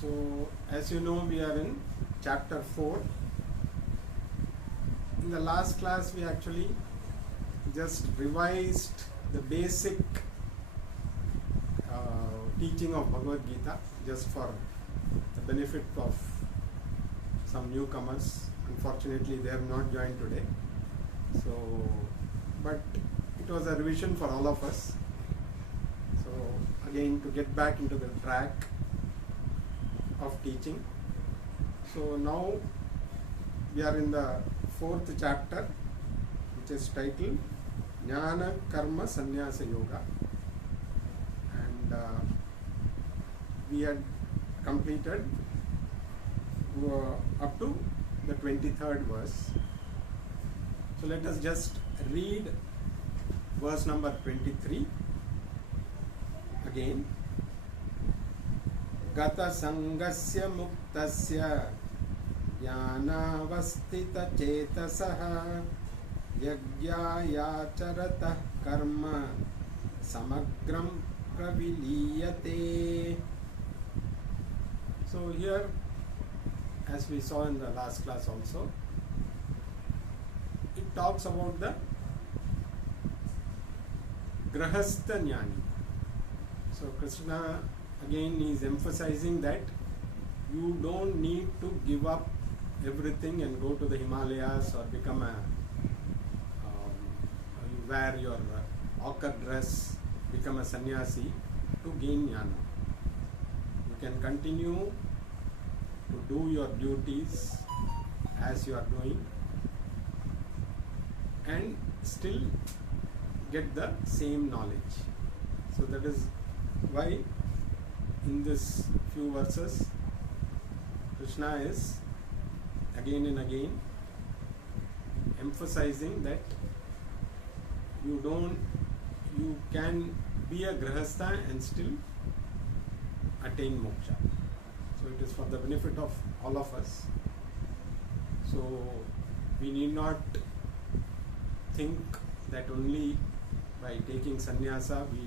So, as you know, we are in chapter 4. In the last class, we actually just revised the basic teaching of Bhagavad Gita, just for the benefit of some newcomers. Unfortunately, they have not joined today. So, but it was a revision for all of us. So, again, to get back into the track of teaching. So now we are in the 4th chapter, which is titled Jnana Karma Sannyasa Yoga, and we had completed up to the 23rd verse. So let us just read verse number 23 again. Gata sangasya muktasya jnanavastita chetasaha yajñāyācaratah karma samagram praviliyate. So here, as we saw in the last class also, it talks about the grahastha jnani. So Krishna again is emphasizing that you don't need to give up everything and go to the Himalayas or become wear your ochre dress, become a sannyasi to gain jnana. You can continue to do your duties as you are doing and still get the same knowledge. So that is why in this few verses Krishna is again and again emphasizing that you can be a grahastha and still attain moksha. So it is for the benefit of all of us. So we need not think that only by taking sannyasa we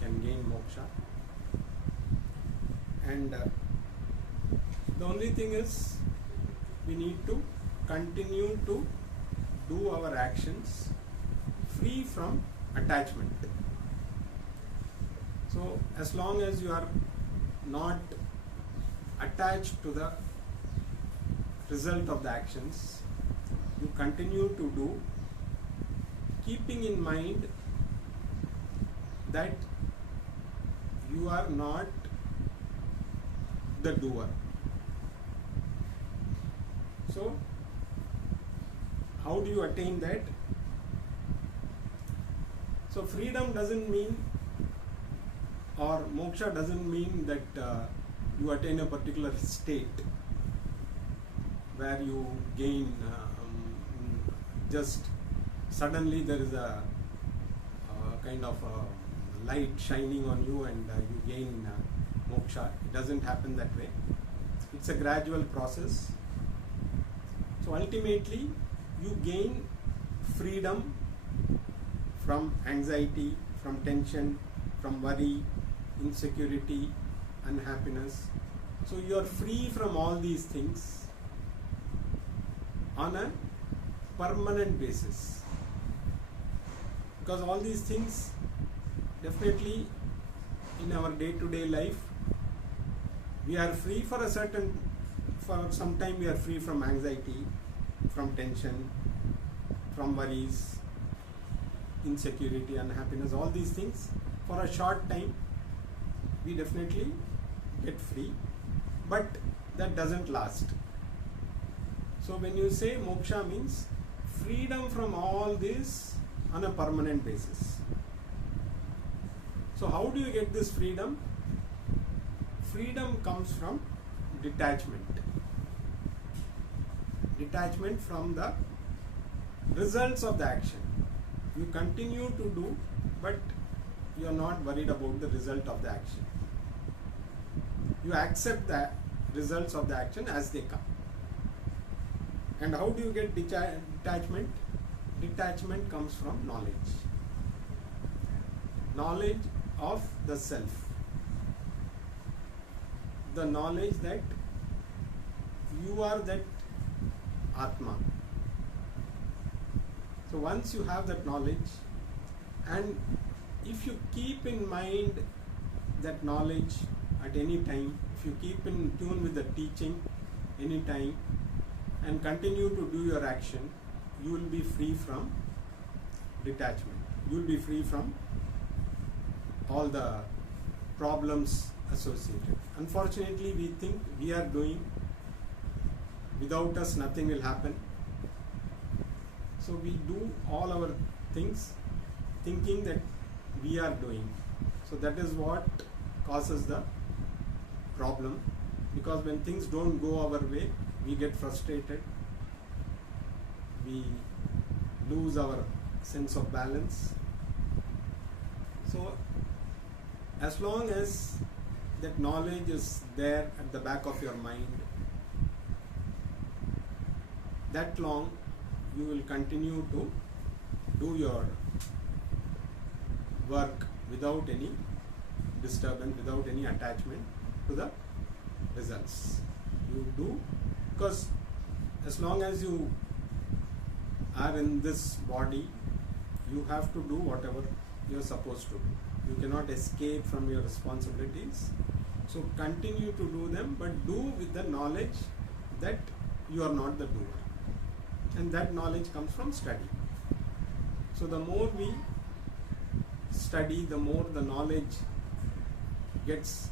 can gain moksha. And the only thing is we need to continue to do our actions free from attachment. So as long as you are not attached to the result of the actions, you continue to do, keeping in mind that you are not the doer. So how do you attain that? So freedom doesn't mean, or moksha doesn't mean that you attain a particular state where you gain just suddenly there is a kind of a light shining on you and you gain moksha. It doesn't happen that way. It's a gradual process. So ultimately you gain freedom from anxiety, from tension, from worry, insecurity, unhappiness. So you are free from all these things on a permanent basis, because all these things definitely in our day-to-day life we are free for some time. We are free from anxiety, from tension, from worries, insecurity, unhappiness, all these things. For a short time we definitely get free, but that doesn't last. So when you say moksha means freedom from all this on a permanent basis. So how do you get this freedom? Freedom comes from detachment. Detachment from the results of the action. You continue to do, but you are not worried about the result of the action. You accept the results of the action as they come. And how do you get detachment? Detachment comes from knowledge. Knowledge of the self. the knowledge that you are that Atma. So once you have that knowledge, and if you keep in mind that knowledge at any time, if you keep in tune with the teaching any time and continue to do your action, you will be free from detachment. You will be free from all the problems associated. Unfortunately, we think we are doing, without us nothing will happen. So we do all our things thinking that we are doing. So that is what causes the problem, because when things don't go our way, we get frustrated, we lose our sense of balance. So as long as that knowledge is there at the back of your mind, that long you will continue to do your work without any disturbance, without any attachment to the results. You do, because as long as you are in this body, you have to do whatever you are supposed to do. You cannot escape from your responsibilities. So continue to do them, but do with the knowledge that you are not the doer. And that knowledge comes from study. So the more we study, the more the knowledge gets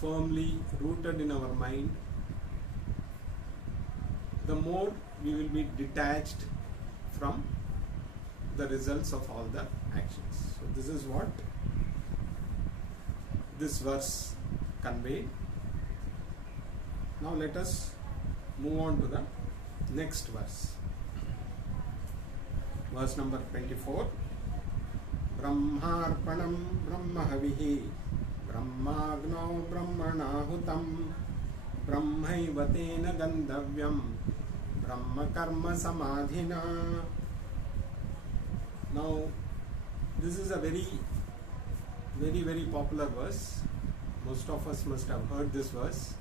firmly rooted in our mind, the more we will be detached from the results of all the actions. So this is what this verse conveyed. Now let us move on to the next verse. Verse number 24. Brahmarpanam brahmahavihi brahmagno brahmanahutam brahmaivatena gandavyam brahma karma samadhina. Now this is a very popular verse. Most of us must have heard this verse,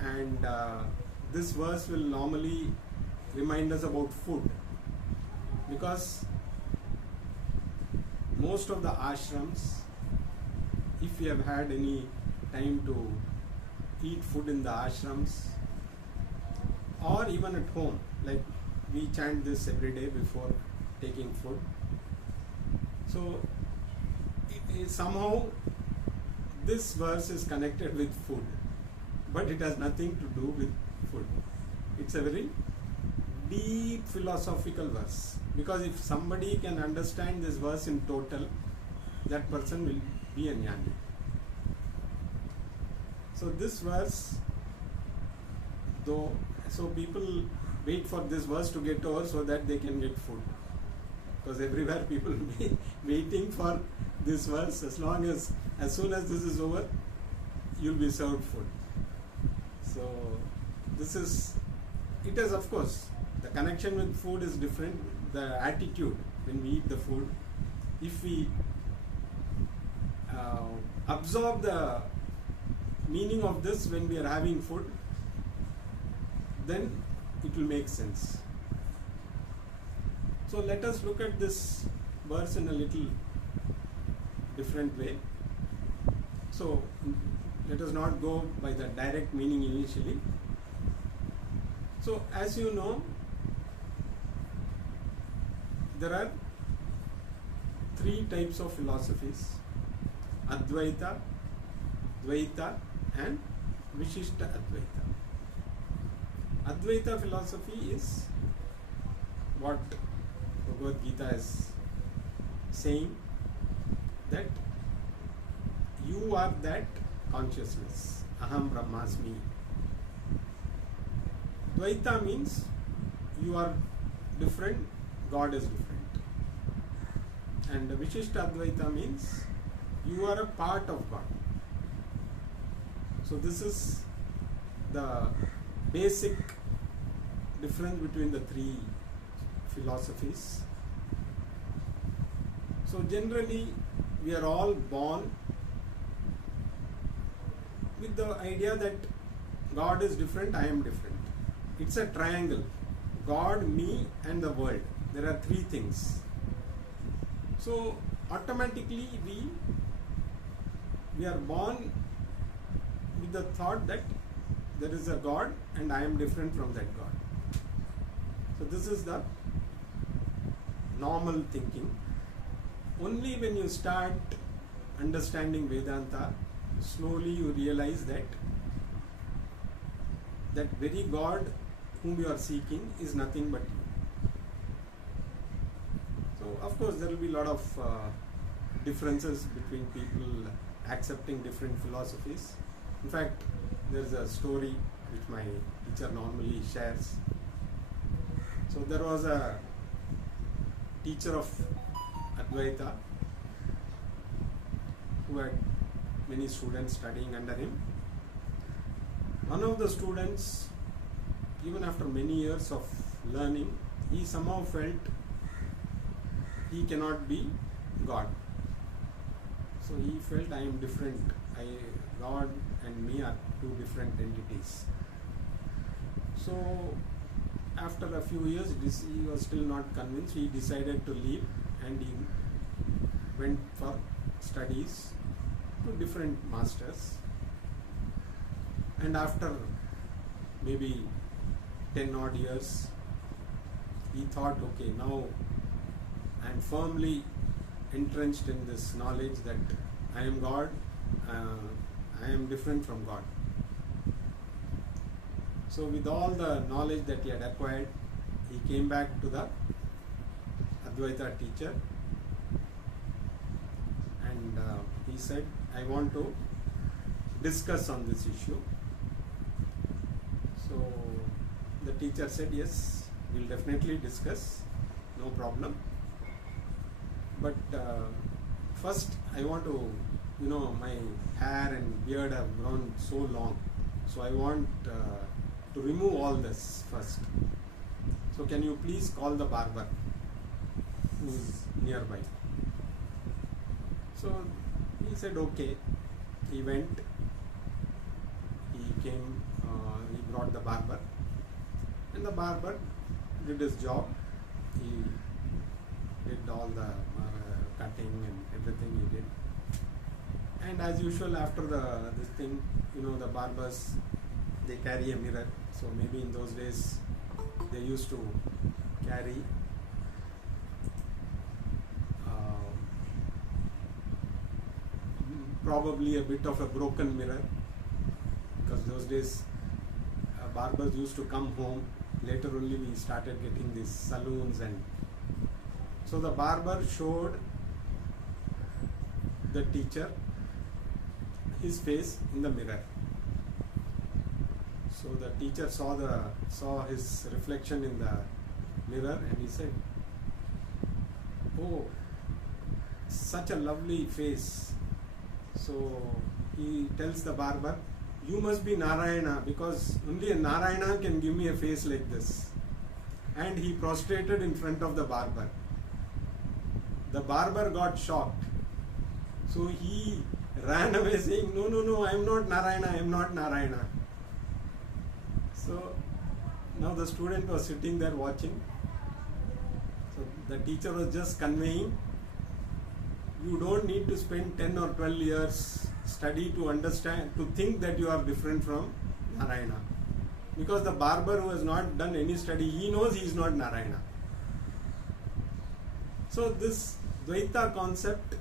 and this verse will normally remind us about food, because most of the ashrams, if you have had any time to eat food in the ashrams or even at home, like we chant this every day before taking food. So somehow this verse is connected with food, but it has nothing to do with food. It's a very deep philosophical verse, because if somebody can understand this verse in total, that person will be a jnani. So this verse, so people wait for this verse to get over so that they can get food, because everywhere people will be waiting for this verse. As soon as this is over, you'll be served food. So this is, it is, of course, the connection with food is different. The attitude when we eat the food, if we absorb the meaning of this when we are having food, then it will make sense. So let us look at this verse in a little different way. So let us not go by the direct meaning initially. So as you know, there are three types of philosophies: Advaita, Dvaita and Vishishta Advaita. Advaita philosophy is what Bhagavad Gita is saying, that you are that consciousness, Aham Brahmasmi. Dvaita means you are different, God is different. And Vishishta Advaita means you are a part of God. So this is the basic difference between the three philosophies. So generally we are all born with the idea that God is different, I am different. It's a triangle. God, me and the world. There are three things. So automatically we are born with the thought that there is a God and I am different from that God. So this is the normal thinking. Only when you start understanding Vedanta, slowly you realize that that very God whom you are seeking is nothing but you. So of course there will be a lot of differences between people accepting different philosophies. In fact, there is a story which my teacher normally shares. So there was a teacher of Advaita who had many students studying under him. One of the students, even after many years of learning, he somehow felt he cannot be God. So he felt, I am different. God and me are two different entities. So after a few years, he was still not convinced. He decided to leave and he went for studies to different masters. And after maybe 10 odd years, he thought, okay, now I am firmly entrenched in this knowledge that I am God, I am different from God. So with all the knowledge that he had acquired, he came back to the Advaita teacher and he said, I want to discuss on this issue. So the teacher said, yes, we'll definitely discuss, no problem. But first I want to, my hair and beard have grown so long. So I want to remove all this first. So can you please call the barber who is nearby? So he said, okay. He went, he came, he brought the barber, and the barber did his job. He did all the cutting and everything he did. And as usual, after this thing, the barbers, they carry a mirror. So maybe in those days they used to carry probably a bit of a broken mirror, because those days barbers used to come home. Later only we started getting these saloons, and so the barber showed the teacher his face in the mirror. So the teacher saw his reflection in the mirror and he said, oh, such a lovely face. So he tells the barber, you must be Narayana, because only a Narayana can give me a face like this. And he prostrated in front of the barber. The barber got shocked. So he ran away saying, no, I am not Narayana, I am not Narayana. So now the student was sitting there watching. So the teacher was just conveying, you don't need to spend 10 or 12 years study to understand, to think that you are different from Narayana. Because the barber who has not done any study, he knows he is not Narayana. So this Dvaita concept,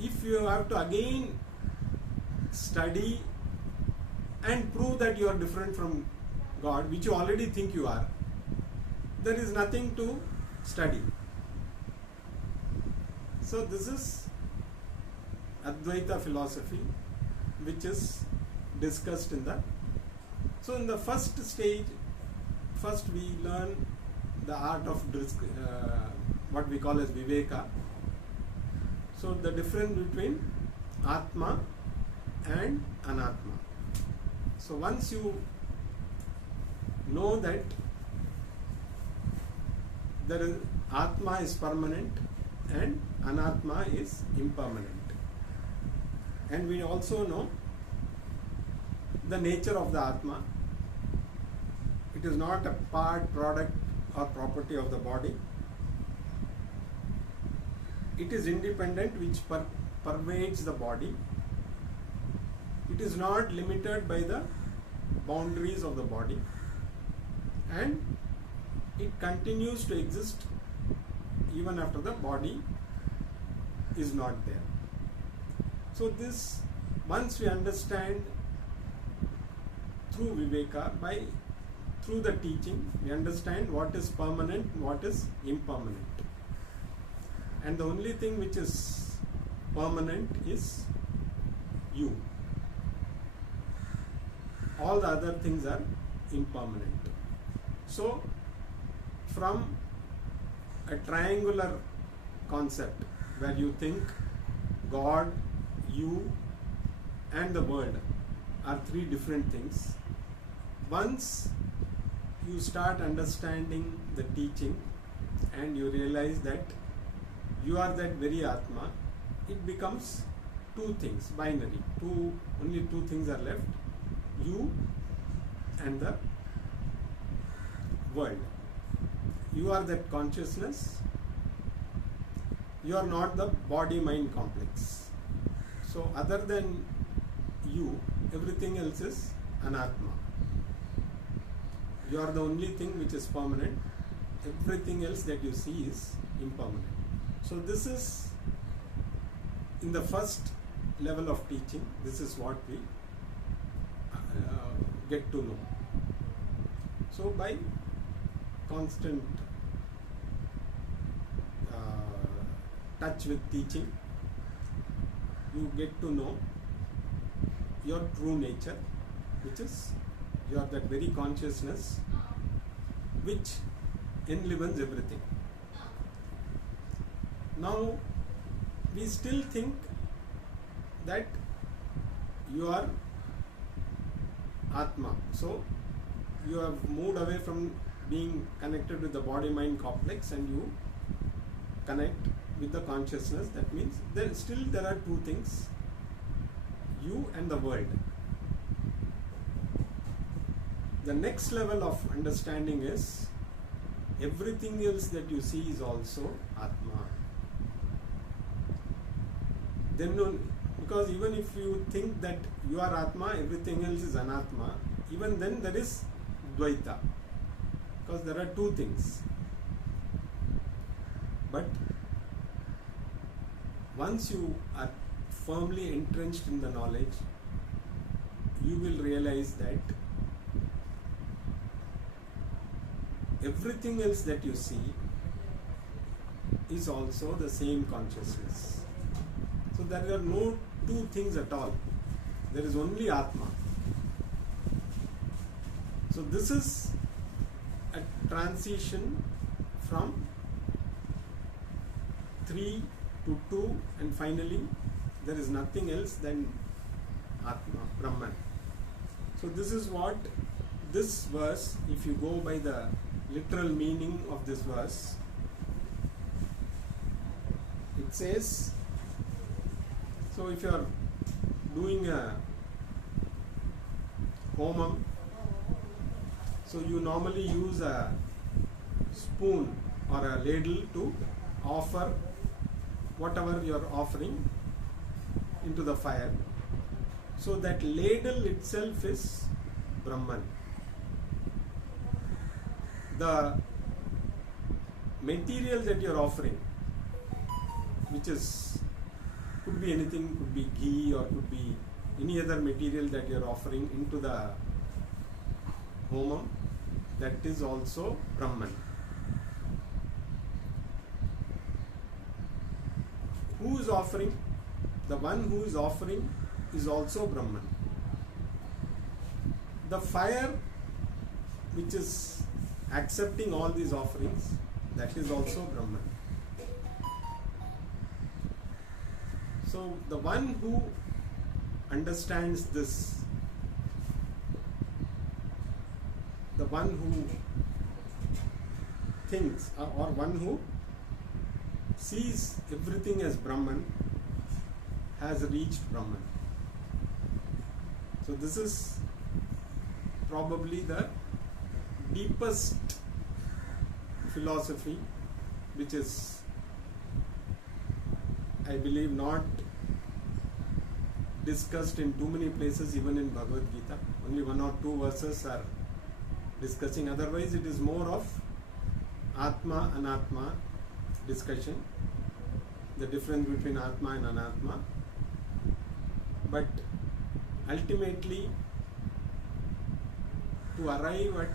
if you have to again study and prove that you are different from God, which you already think you are, there is nothing to study. So this is Advaita philosophy, which is discussed in the... So in the first stage, first we learn the art of what we call as Viveka. So the difference between Atma and Anatma. So once you know that there is Atma is permanent and Anatma is impermanent, and we also know the nature of the Atma. It is not a part, product or property of the body. It is independent, which pervades the body. It is not limited by the boundaries of the body, and it continues to exist even after the body is not there. So this, once we understand through Viveka, through the teaching, we understand what is permanent, what is impermanent. And the only thing which is permanent is you. All the other things are impermanent. So, from a triangular concept where you think God, you and the world are three different things, once you start understanding the teaching and you realize that you are that very Atma, it becomes two things, binary. Only two things are left, you and the world. You are that consciousness. You are not the body-mind complex. So other than you, everything else is anatma. You are the only thing which is permanent. Everything else that you see is impermanent. So this is, in the first level of teaching, this is what we get to know. So by constant touch with teaching, you get to know your true nature, which is you are that very consciousness which enlivens everything. Now we still think that you are Atma. So you have moved away from being connected with the body-mind complex and you connect with the consciousness. That means there are two things, you and the world. The next level of understanding is everything else that you see is also Atma. Then, because even if you think that you are Atma, everything else is Anatma, even then there is Dvaita, because there are two things. But once you are firmly entrenched in the knowledge, you will realize that everything else that you see is also the same consciousness. So there are no two things at all. There is only Atma. So this is a transition from 3 to 2, and finally there is nothing else than Atma, Brahman. So this is what this verse, if you go by the literal meaning of this verse, it says, so if you are doing a homam, so you normally use a spoon or a ladle to offer whatever you are offering into the fire. So that ladle itself is Brahman. The material that you are offering, which is, could be anything, could be ghee or could be any other material that you are offering into the homam, that is also Brahman. Who is offering? The one who is offering is also Brahman. The fire which is accepting all these offerings, that is also Brahman. So the one who understands this, the one who thinks or one who sees everything as Brahman, has reached Brahman. So this is probably the deepest philosophy, which is, I believe, not discussed in too many places, even in Bhagavad Gita. Only 1 or 2 verses are discussing. Otherwise, it is more of Atma, Anatma discussion, the difference between Atma and Anatma. But ultimately, to arrive at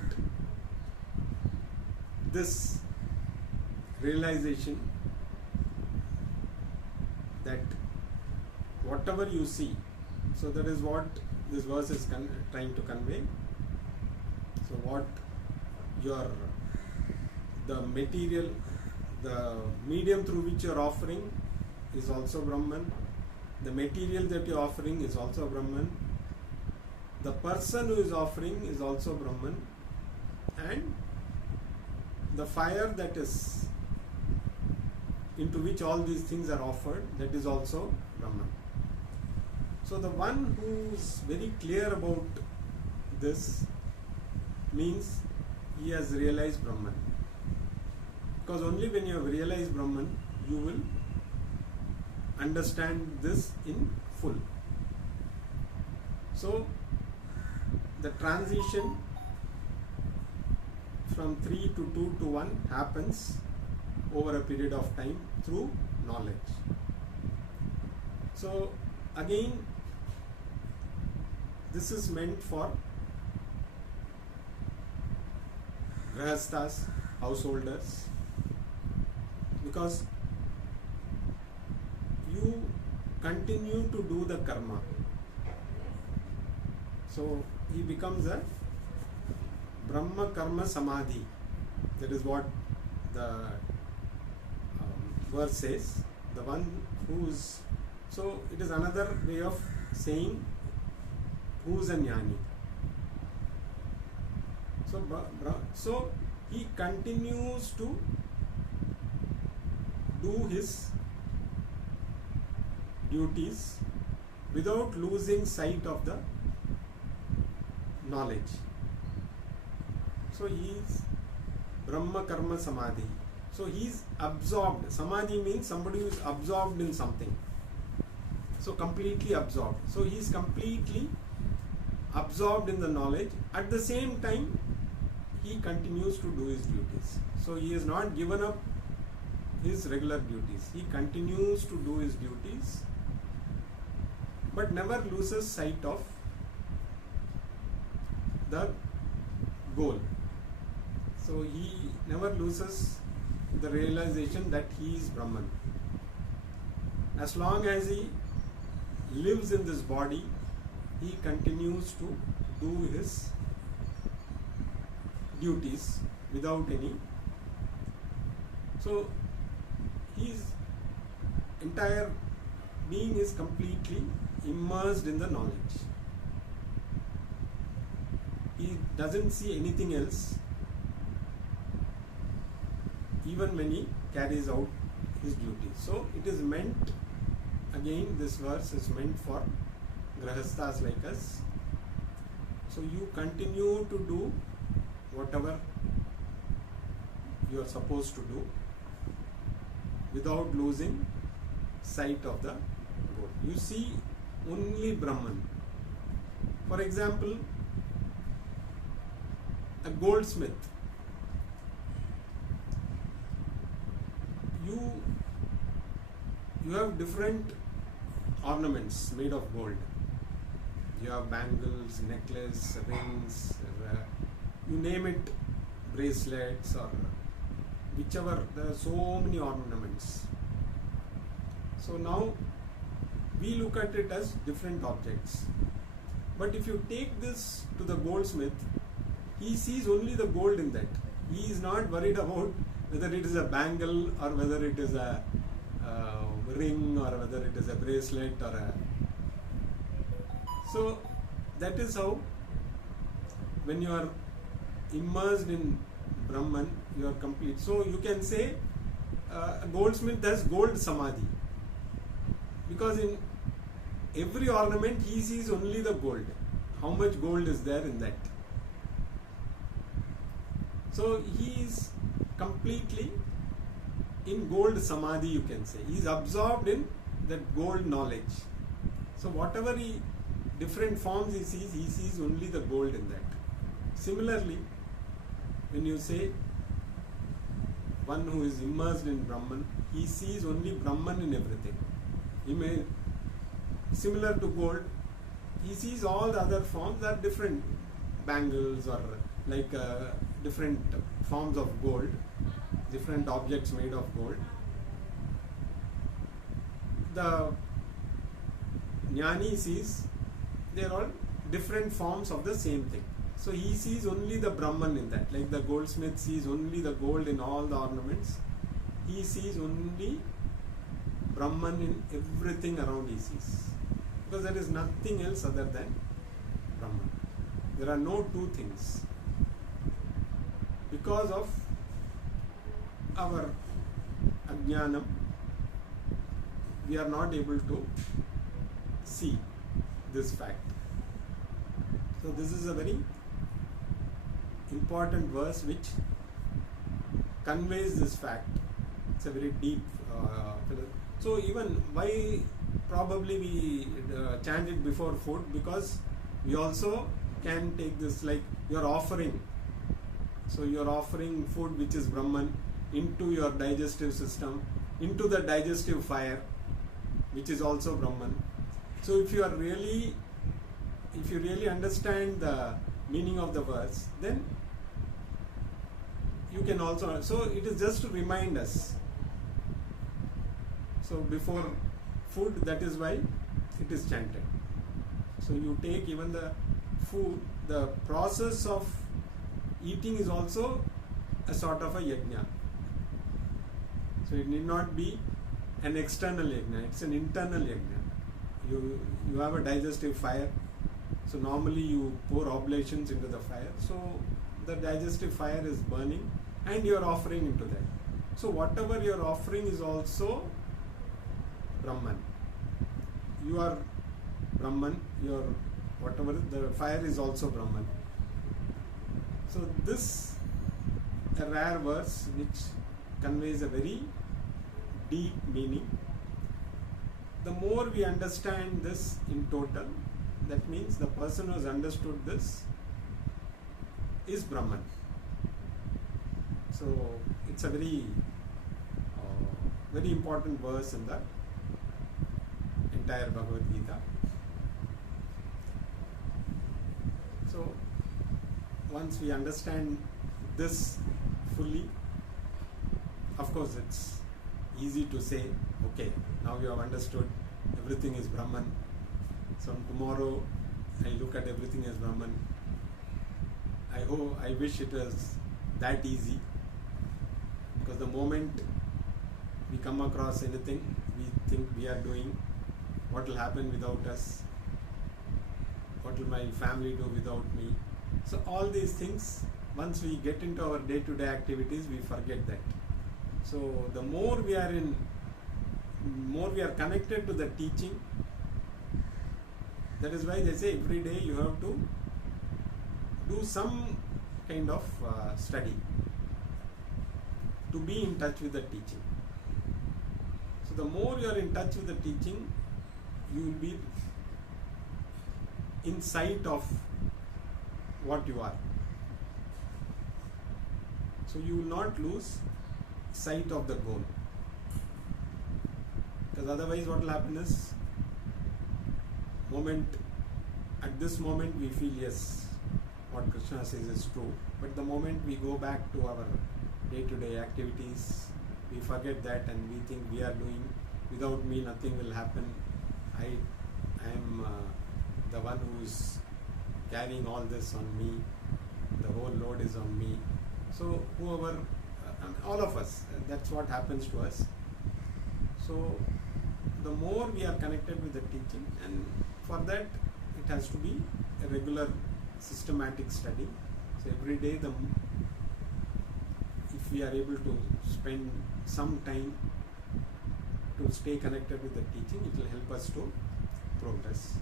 this realization that whatever you see, so that is what this verse is trying to convey. So what the material, the medium through which you are offering is also Brahman. The material that you are offering is also Brahman. The person who is offering is also Brahman. And the fire that is into which all these things are offered, that is also Brahman. So the one who is very clear about this means he has realized Brahman. Because only when you have realized Brahman, you will understand this in full. So the transition from 3 to 2 to 1 happens over a period of time through knowledge. So again, this is meant for grahasthas, householders, because you continue to do the karma. So he becomes a Brahma Karma Samadhi. That is what the verse says. The one who's, so it is another way of saying who's a jnani. So he continues to do his duties without losing sight of the knowledge. So he is Brahma Karma Samadhi. So he is absorbed. Samadhi means somebody who is absorbed in something. So completely absorbed. So he is completely absorbed in the knowledge. At the same time, he continues to do his duties. So he has not given up his regular duties. He continues to do his duties, but never loses sight of the goal. So he never loses the realization that he is Brahman. As long as he lives in this body, he continues to do his duties without any. So his entire being is completely immersed in the knowledge. He doesn't see anything else, even when he carries out his duties. So it is meant, again this verse is meant for grahasthas like us. So you continue to do whatever you are supposed to do without losing sight of the goal. You see only Brahman. For example, a goldsmith. You have different ornaments made of gold. You have bangles, necklace, rings, you name it, bracelets or whichever. There are so many ornaments. So now we look at it as different objects. But if you take this to the goldsmith, he sees only the gold in that. He is not worried about whether it is a bangle or whether it is a ring or whether it is a bracelet or a. So that is how, when you are immersed in Brahman, you are complete. So you can say a goldsmith does gold samadhi, because in every ornament he sees only the gold. How much gold is there in that? So he is completely in gold samadhi, you can say. He is absorbed in that gold knowledge. So whatever different forms he sees only the gold in that. Similarly, when you say one who is immersed in Brahman, he sees only Brahman in everything. He may, similar to gold, he sees all the other forms are different, bangles or like different forms of gold, different objects made of gold. The Jnani sees they are all different forms of the same thing. So he sees only the Brahman in that. Like the goldsmith sees only the gold in all the ornaments. He sees only Brahman in everything around he sees. Because there is nothing else other than Brahman. There are no two things. Because of our ajnanam, we are not able to see this fact. So this is a very important verse which conveys this fact. It's a very deep so even why probably we chant it before food, because we also can take this, like you're offering. So you're offering food which is Brahman into your digestive system, into the digestive fire which is also Brahman. So if you really understand the meaning of the verse, then you can also, so it is just to remind us. So before food, that is why it is chanted. So you take even the food, the process of eating is also a sort of a yajna. So it need not be an external yajna, it's an internal yajna. You have a digestive fire. So normally you pour oblations into the fire. So the digestive fire is burning and you are offering into that. So whatever you are offering is also Brahman. You are Brahman, your whatever, the fire is also Brahman. So this a rare verse which conveys a very deep meaning. The more we understand this in total, that means the person who has understood this is Brahman. So it's a very important verse in the entire Bhagavad Gita. So once we understand this fully, of course it's easy to say, okay, now you have understood everything is Brahman. So tomorrow I look at everything as Brahman. I wish it was that easy, because the moment we come across anything we think we are doing, what will happen without us, what will my family do without me. So all these things, once we get into our day-to-day activities, we forget that. So the more we are connected to the teaching, that is why they say every day you have to do some kind of study to be in touch with the teaching. So the more you are in touch with the teaching, you will be in sight of what you are. So you will not lose sight of the goal. Because otherwise what will happen is, at this moment we feel yes, what Krishna says is true. But the moment we go back to our day-to-day activities, we forget that and we think we are doing, without me nothing will happen. I am the one who is carrying all this on me, the whole load is on me. So whoever, all of us, that's what happens to us. So the more we are connected with the teaching, and for that it has to be a regular systematic study. So every day, if we are able to spend some time to stay connected with the teaching, it will help us to progress.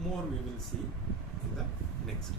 More we will see in the next